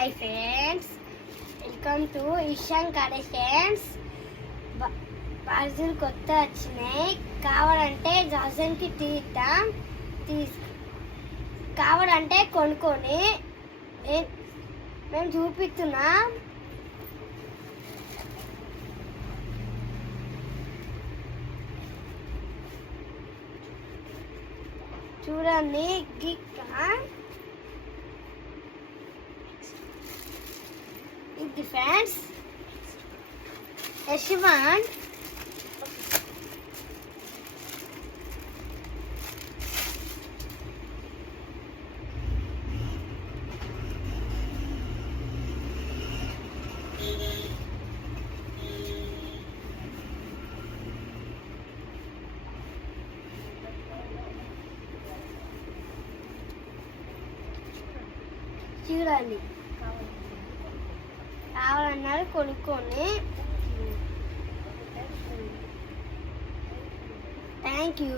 Hi friends, welcome to Ishan collections. Parcel కొత్త వచ్చినాయి. కావాలంటే డజన్కి తీద్దాం. కావాలంటే కొనుక్కొని మేము చూపిస్తున్నాం. చూడండి, ఇది ఫ్రెండ్స్ యశ్వాన్ చూడండి, కావాలన్నారు కొనుక్కొని. Thank you.